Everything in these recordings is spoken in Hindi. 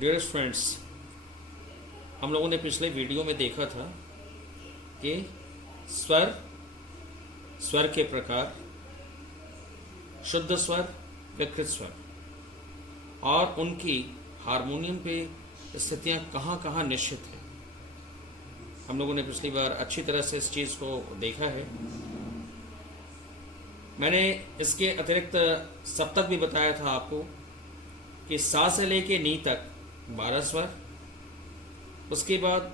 डियर फ्रेंड्स, हम लोगों ने पिछले वीडियो में देखा था कि स्वर स्वर के प्रकार, शुद्ध स्वर, विकृत स्वर और उनकी हारमोनियम पे स्थितियां कहाँ कहाँ निश्चित है। हम लोगों ने पिछली बार अच्छी तरह से इस चीज़ को देखा है। मैंने इसके अतिरिक्त सप्तक भी बताया था आपको कि सा से लेके नी तक 12 स्वर, उसके बाद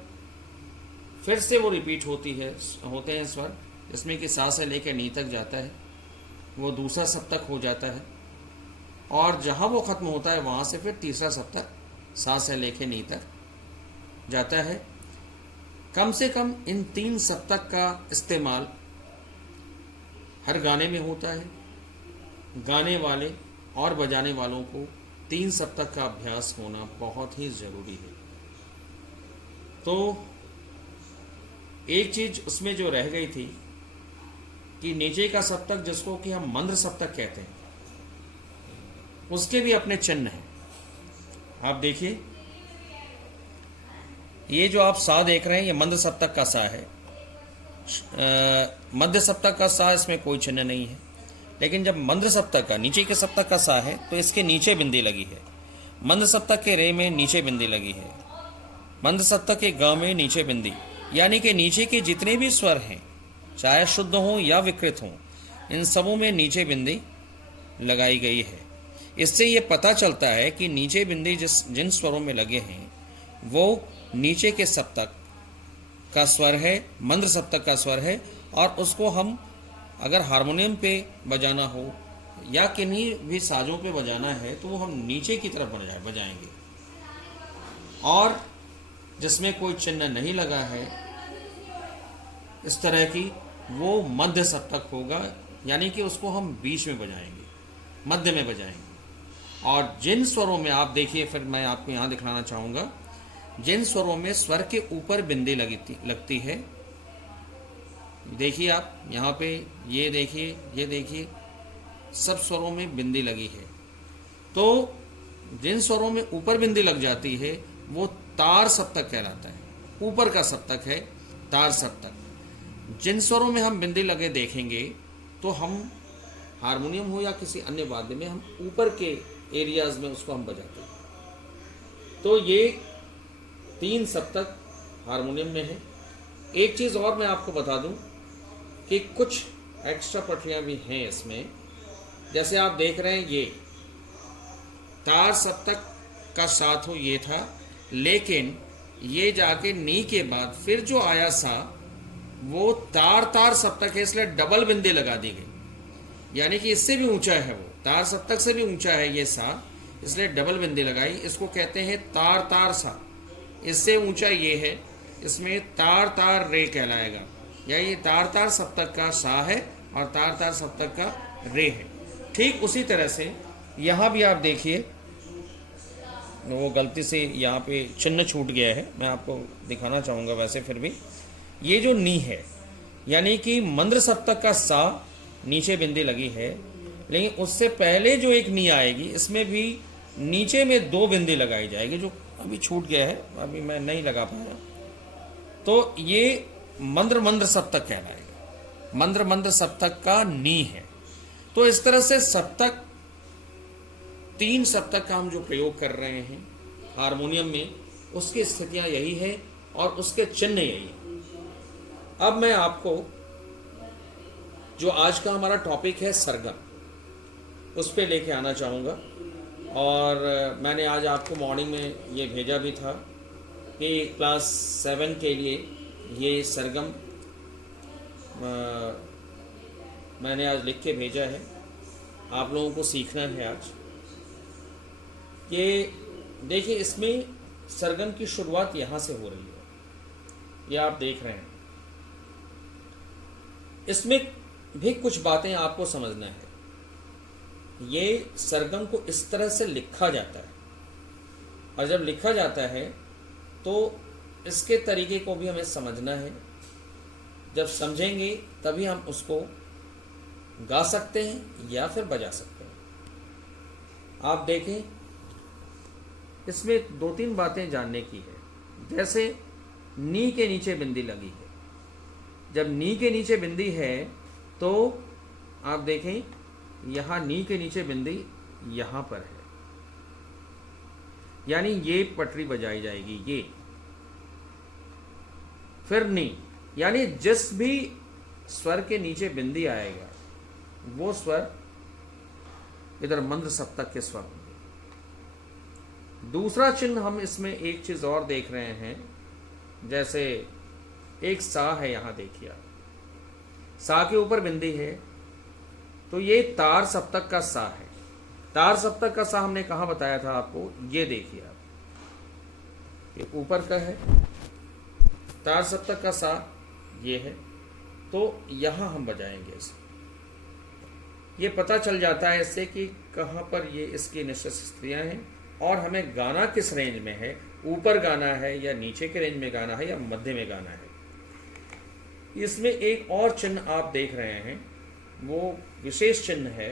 फिर से वो रिपीट होते हैं स्वर, जिसमें कि सा से लेकर नी तक जाता है, वो दूसरा सप्तक हो जाता है और जहाँ वो ख़त्म होता है वहाँ से फिर तीसरा सप्तक सा से लेकर नी तक जाता है। कम से कम इन 3 सप्तक का इस्तेमाल हर गाने में होता है। गाने वाले और बजाने वालों को 3 सप्तक का अभ्यास होना बहुत ही ज़रूरी है। तो एक चीज़ उसमें जो रह गई थी कि नीचे का सप्तक, जिसको कि हम मंद्र सप्तक कहते हैं, उसके भी अपने चिन्ह हैं। आप देखिए, ये जो आप सा देख रहे हैं, ये मंद्र सप्तक का सा है। मध्य सप्तक का सा, इसमें कोई चिन्ह नहीं है। लेकिन जब मंद्र सप्तक का, नीचे के सप्तक का सा है, तो इसके नीचे बिंदी लगी है। मंद्र सप्तक के रे में नीचे बिंदी लगी है। मंद्र सप्तक के ग में नीचे बिंदी, यानी कि नीचे के जितने भी स्वर हैं, चाहे शुद्ध हों या विकृत हों, इन सबों में नीचे बिंदी लगाई गई है। इससे ये पता चलता है कि नीचे बिंदी जिन स्वरों में लगे हैं वो नीचे के सप्तक का स्वर है, मंद्र सप्तक का स्वर है। और उसको हम अगर हारमोनियम पे बजाना हो या किन्हीं भी साजों पे बजाना है तो वो हम नीचे की तरफ बजाएंगे। और जिसमें कोई चिन्ह नहीं लगा है इस तरह की, वो मध्य सप्तक होगा, यानी कि उसको हम बीच में बजाएंगे, मध्य में बजाएंगे। और जिन स्वरों में आप देखिए, फिर मैं आपको यहाँ दिखाना चाहूँगा, जिन स्वरों में स्वर के ऊपर बिंदी लगती है, देखिए आप यहाँ पे, ये देखिए सब स्वरों में बिंदी लगी है। तो जिन स्वरों में ऊपर बिंदी लग जाती है वो तार सप्तक कहलाता है। ऊपर का सप्तक है तार सप्तक। जिन स्वरों में हम बिंदी लगे देखेंगे तो हम हारमोनियम हो या किसी अन्य वाद्य में हम ऊपर के एरियाज में उसको हम बजाते हैं। तो ये 3 सप्तक हारमोनियम में है। एक चीज़ और मैं आपको बता दूं कि कुछ एक्स्ट्रा पटरियां भी हैं इसमें। जैसे आप देख रहे हैं, ये तार सप्तक का साथ हो ये था, लेकिन ये जाके नी के बाद फिर जो आया सा वो तार तार सप्तक है, इसलिए डबल बिंदी लगा दी गई। यानी कि इससे भी ऊंचा है, वो तार सप्तक से भी ऊंचा है ये सा, इसलिए डबल बिंदी लगाई। इसको कहते हैं तार तार सा। इससे ऊंचा ये है, इसमें तार तार रे कहलाएगा। या ये तार तार सप्तक का सा है और तार तार सप्तक का रे है। ठीक उसी तरह से यहाँ भी आप देखिए, वो गलती से यहाँ पे चिन्ह छूट गया है, मैं आपको दिखाना चाहूँगा। वैसे फिर भी ये जो नी है, यानी कि मंद्र सप्तक का सा नीचे बिंदी लगी है, लेकिन उससे पहले जो एक नी आएगी, इसमें भी नीचे में 2 बिंदी लगाई जाएगी, जो अभी छूट गया है, अभी मैं नहीं लगा पाया। तो ये मंद्र सप्तक कहलाएगा। मंद्र सप्तक का नी है। तो इस तरह से सप्तक, 3 सप्तक का हम जो प्रयोग कर रहे हैं हारमोनियम में, उसकी स्थितियां यही है और उसके चिन्ह यही है। अब मैं आपको जो आज का हमारा टॉपिक है सरगम, उस पर लेके आना चाहूँगा। और मैंने आज आपको मॉर्निंग में ये भेजा भी था कि क्लास 7 के लिए ये सरगम मैंने आज लिख के भेजा है। आप लोगों को सीखना है आज। ये देखिए, इसमें सरगम की शुरुआत यहाँ से हो रही है, ये आप देख रहे हैं। इसमें भी कुछ बातें आपको समझना है। ये सरगम को इस तरह से लिखा जाता है, और जब लिखा जाता है तो इसके तरीके को भी हमें समझना है। जब समझेंगे तभी हम उसको गा सकते हैं या फिर बजा सकते हैं। आप देखें, इसमें दो तीन बातें जानने की है। जैसे नी के नीचे बिंदी लगी है, जब नी के नीचे बिंदी है तो आप देखें यहाँ नी के नीचे बिंदी यहाँ पर है, यानी ये पटरी बजाई जाएगी ये। फिर नी, यानी जिस भी स्वर के नीचे बिंदी आएगा वो स्वर इधर मंद्र सप्तक के स्वर होंगे। दूसरा चिन्ह हम इसमें एक चीज और देख रहे हैं, जैसे एक सा है, यहां देखिए आप, सा के ऊपर बिंदी है तो ये तार सप्तक का सा है। तार सप्तक का सा हमने कहा बताया था आपको, ये देखिए आप, ये ऊपर का है, तार सप्तक का सा ये है, तो यहां हम बजाएंगे इसे। ये पता चल जाता है इससे कि कहां पर ये इसकी निश्चित स्थितियां हैं और हमें गाना किस रेंज में है, ऊपर गाना है या नीचे के रेंज में गाना है या मध्य में गाना है। इसमें एक और चिन्ह आप देख रहे हैं, वो विशेष चिन्ह है,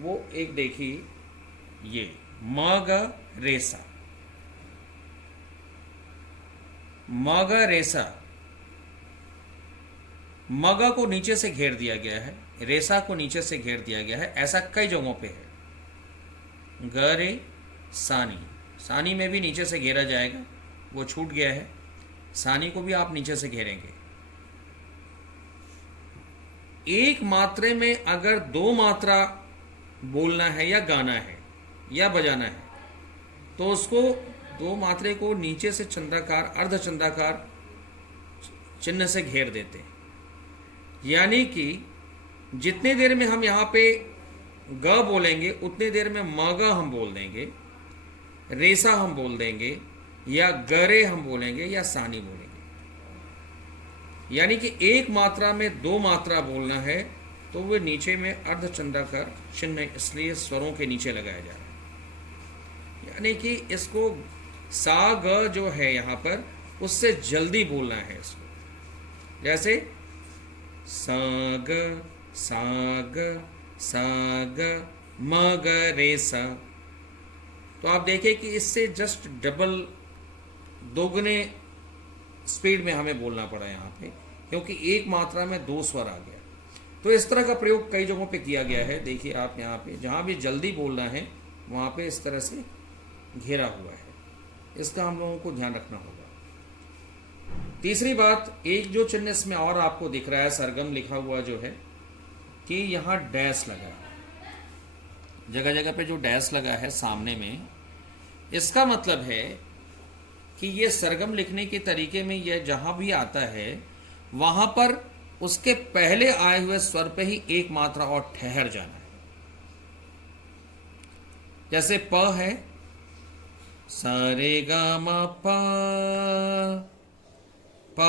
वो एक देखिए, ये म ग रे सा, म ग रे सा। मगा को नीचे से घेर दिया गया है, रेसा को नीचे से घेर दिया गया है, ऐसा कई जगहों पे है। ग रे सानी, सानी में भी नीचे से घेरा जाएगा, वो छूट गया है। सानी को भी आप नीचे से घेरेंगे। एक मात्रे में अगर दो मात्रा बोलना है या गाना है या बजाना है तो उसको दो मात्रे को नीचे से चंद्राकार अर्धचंद्राकार चिन्ह से घेर देते हैं। यानी कि जितने देर में हम यहाँ पे ग बोलेंगे उतनी देर में मगा हम बोल देंगे, रेसा हम बोल देंगे, या गरे हम बोलेंगे या सानी बोलेंगे। यानी कि एक मात्रा में दो मात्रा बोलना है तो वो नीचे में अर्धचंद्राकार चिन्ह इसलिए स्वरों के नीचे लगाया जा रहा है। यानी कि इसको सा ग जो है यहाँ पर उससे जल्दी बोलना है इसको। जैसे सा ग सा ग सा ग म ग रे सा, तो आप देखिए कि इससे जस्ट डबल दोगुने स्पीड में हमें बोलना पड़ा यहाँ पे, क्योंकि एक मात्रा में दो स्वर आ गया। तो इस तरह का प्रयोग कई जगहों पे किया गया है। देखिए आप यहाँ पे जहाँ भी जल्दी बोलना है वहाँ पे इस तरह से घेरा हुआ है, इसका हम लोगों को ध्यान रखना होगा। तीसरी बात, एक जो चिन्ह इसमें और आपको दिख रहा है, सरगम लिखा हुआ जो है, कि यहाँ डैश लगा है, जगह जगह पे जो डैश लगा है सामने में, इसका मतलब है कि ये सरगम लिखने के तरीके में यह जहां भी आता है वहां पर उसके पहले आए हुए स्वर पे ही एक मात्रा और ठहर जाना है। जैसे प है, सा रे गा मा पा, प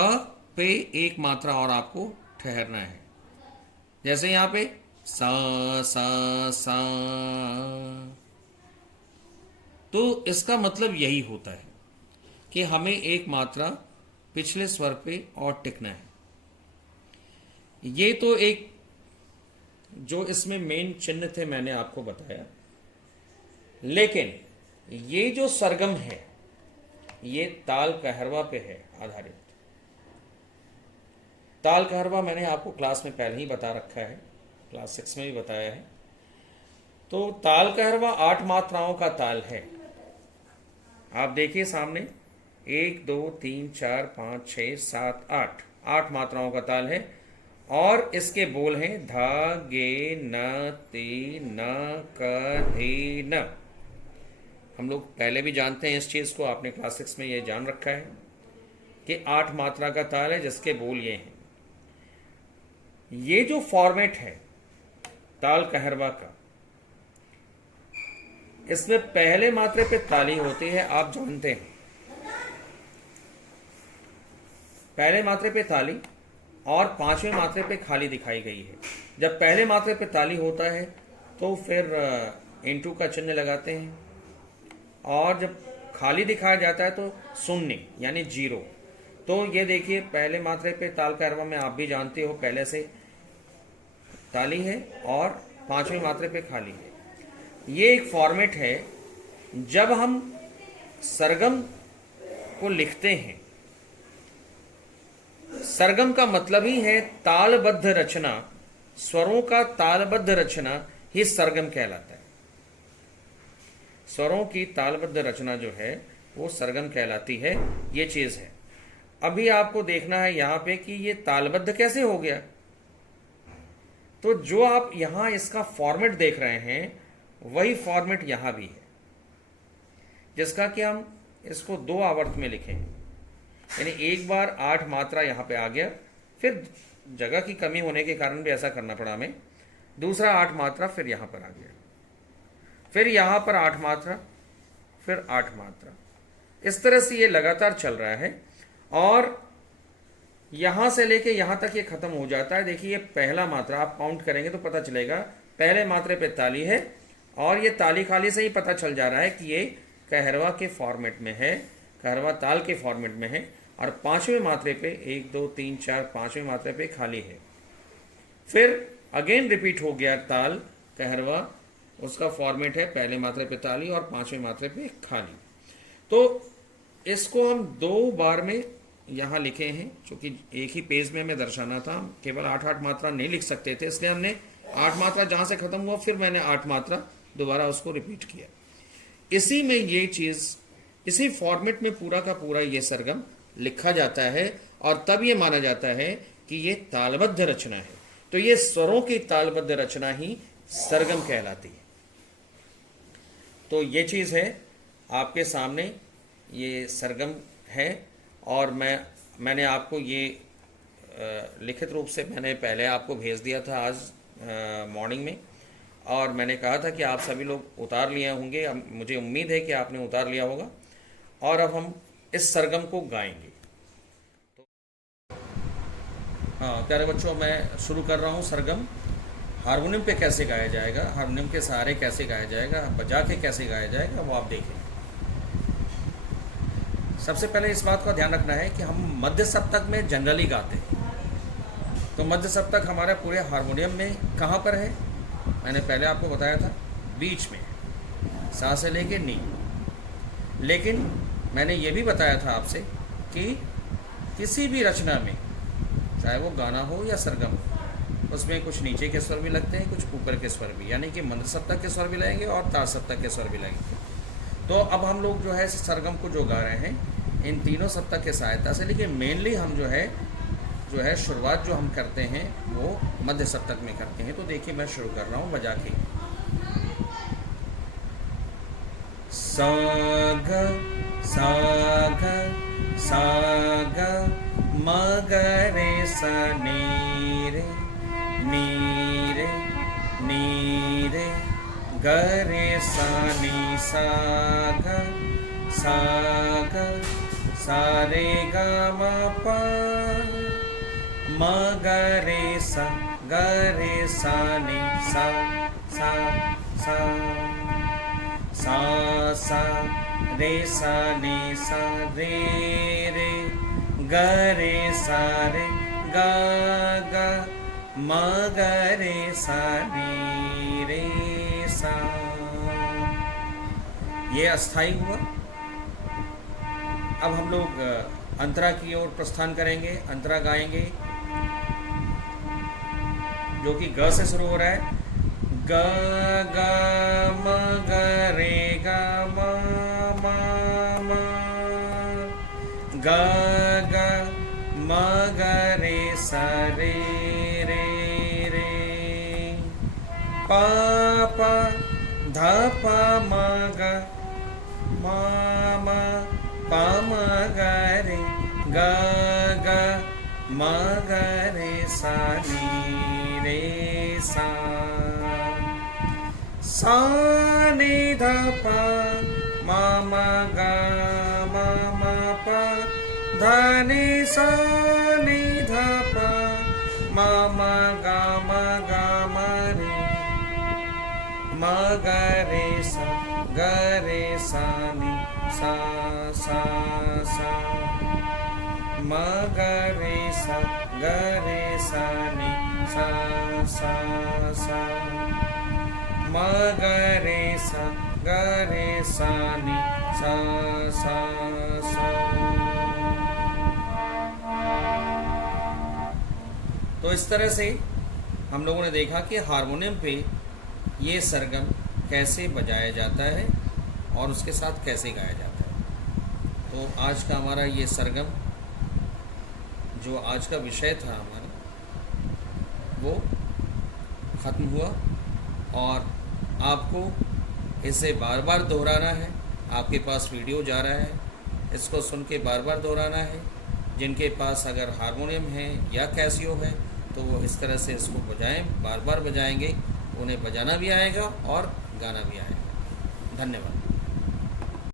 पे एक मात्रा और आपको ठहरना है। जैसे यहां पे सा सा सा, तो इसका मतलब यही होता है कि हमें एक मात्रा पिछले स्वर पे और टिकना है। ये तो एक जो इसमें मेन चिन्ह थे मैंने आपको बताया, लेकिन ये जो सरगम है ये ताल कहरवा पे है आधारित। ताल कहरवा मैंने आपको क्लास में पहले ही बता रखा है, क्लास 6 में भी बताया है। तो ताल कहरवा 8 मात्राओं का ताल है। आप देखिए सामने 1 2 3 4 5 6 7 8, 8 मात्राओं का ताल है। और इसके बोल हैं धा गे न ती न क धी न। हम लोग पहले भी जानते हैं इस चीज को, आपने क्लास 6 में ये जान रखा है कि 8 मात्रा का ताल है जिसके बोल ये हैं। ये जो फॉर्मेट है ताल कहरवा का, इसमें पहले मात्रे पे ताली होती है, आप जानते हैं। पहले मात्रे पे ताली और 5वें मात्रे पे खाली दिखाई गई है। जब पहले मात्रे पे ताली होता है तो फिर इंटू का चिन्ह लगाते हैं, और जब खाली दिखाया जाता है तो शून्य यानी 0। तो ये देखिए पहले मात्रे पे ताल कहरवा में आप भी जानते हो पहले से ताली है और 5वें मात्रे पे खाली है। ये एक फॉर्मेट है। जब हम सरगम को लिखते हैं, सरगम का मतलब ही है तालबद्ध रचना, स्वरों का तालबद्ध रचना ही सरगम कहलाता है। स्वरों की तालबद्ध रचना जो है वो सरगम कहलाती है। ये चीज है। अभी आपको देखना है यहां पे कि ये तालबद्ध कैसे हो गया। तो जो आप यहां इसका फॉर्मेट देख रहे हैं वही फॉर्मेट यहां भी है, जिसका कि हम इसको 2 आवर्त में लिखें। यानी एक बार 8 मात्रा यहां पे आ गया, फिर जगह की कमी होने के कारण भी ऐसा करना पड़ा हमें। दूसरा 8 मात्रा फिर यहां पर आ गया, फिर यहां पर 8 मात्रा, फिर 8 मात्रा। इस तरह से ये लगातार चल रहा है और यहां से लेके यहां तक ये खत्म हो जाता है। देखिए ये पहला मात्रा, आप काउंट करेंगे तो पता चलेगा पहले मात्रे पे ताली है और ये ताली खाली से ही पता चल जा रहा है कि ये कहरवा के फॉर्मेट में है, कहरवा ताल के फॉर्मेट में है। और 5वें मात्रे पे 1 2 3 4 5वें मात्रे पे खाली है। फिर अगेन रिपीट हो गया ताल कहरवा, उसका फॉर्मेट है पहले मात्रे पे ताली और 5वें मात्रे पे खाली। तो इसको हम 2 बार में यहां लिखे हैं, क्योंकि एक ही पेज में हमें दर्शाना था, केवल 8-8 मात्रा नहीं लिख सकते थे, इसलिए हमने 8 मात्रा जहां से खत्म हुआ फिर मैंने 8 मात्रा दोबारा उसको रिपीट किया। इसी में ये चीज, इसी फॉर्मेट में पूरा का पूरा ये सरगम लिखा जाता है और तब ये माना जाता है कि ये तालबद्ध रचना है। तो ये स्वरों की तालबद्ध रचना ही सरगम कहलाती है। तो ये चीज है आपके सामने, ये सरगम है। और मैंने आपको ये लिखित रूप से मैंने पहले आपको भेज दिया था आज मॉर्निंग में, और मैंने कहा था कि आप सभी लोग उतार लिए होंगे। मुझे उम्मीद है कि आपने उतार लिया होगा। और अब हम इस सरगम को गाएंगे। तो हाँ प्यारे बच्चों, मैं शुरू कर रहा हूँ सरगम। हारमोनियम पे कैसे गाया जाएगा, हारमोनियम के सहारे कैसे गाया जाएगा, बजा के कैसे गाया जाएगा, वो आप देखें। सबसे पहले इस बात का ध्यान रखना है कि हम मध्य सप्तक में जनरली गाते हैं। तो मध्य सप्तक हमारे पूरे हारमोनियम में कहाँ पर है, मैंने पहले आपको बताया था, बीच में, सा से लेके नी। लेकिन मैंने ये भी बताया था आपसे कि किसी भी रचना में, चाहे वो गाना हो या सरगम हो, उसमें कुछ नीचे के स्वर भी लगते हैं, कुछ ऊपर के स्वर भी, यानी कि मध्य सप्तक के स्वर भी लगेंगे और तार सप्तक के स्वर भी लगेंगे। तो अब हम लोग जो है सरगम को जो गा रहे हैं इन तीनों सप्तक के सहायता से, लेकिन मेनली हम जो है शुरुआत जो हम करते हैं वो मध्य सप्तक में करते हैं। तो देखिए मैं शुरू कर रहा हूँ बजा के। सा ग सा ग सा ग म ग रे सा नी रे नी रे नी रे ग रे सा नी सा ग सा ग सा रे ग म प म ग रे सा नी सा सा सा सा सा रे सा नी सा रे रे ग रे सा रे ग ग म ग रे सा नी रे सा। ये अस्थाई हुआ। अब हम लोग अंतरा की ओर प्रस्थान करेंगे, अंतरा गाएंगे जो कि ग से शुरू हो रहा है। ग ग म ग रे ग म म म ग ग म ग रे सा रे रे रे प प ध प म ग म म प म ग रे ग ग म ग रे सा नी रे सा। सा नि ध प म म ग म म प ध नि सा नि ध प म म ग म ग म रे म ग रे सा ग रे सा नि सा सा सा म ग रे सा ग रे सा नि सा सा सा म ग रे सा ग रे सा नि सा तो इस तरह से हम लोगों ने देखा कि हारमोनियम पे ये सरगम कैसे बजाया जाता है और उसके साथ कैसे गाया जाता है। तो आज का हमारा ये सरगम, जो आज का विषय था हमारा, वो ख़त्म हुआ। और आपको इसे बार बार दोहराना है। आपके पास वीडियो जा रहा है, इसको सुन के बार बार दोहराना है। जिनके पास अगर हारमोनियम है या कैसियो है तो वो इस तरह से इसको बजाएं, बार बार बजाएंगे, उन्हें बजाना भी आएगा और गाना भी आएगा। धन्यवाद।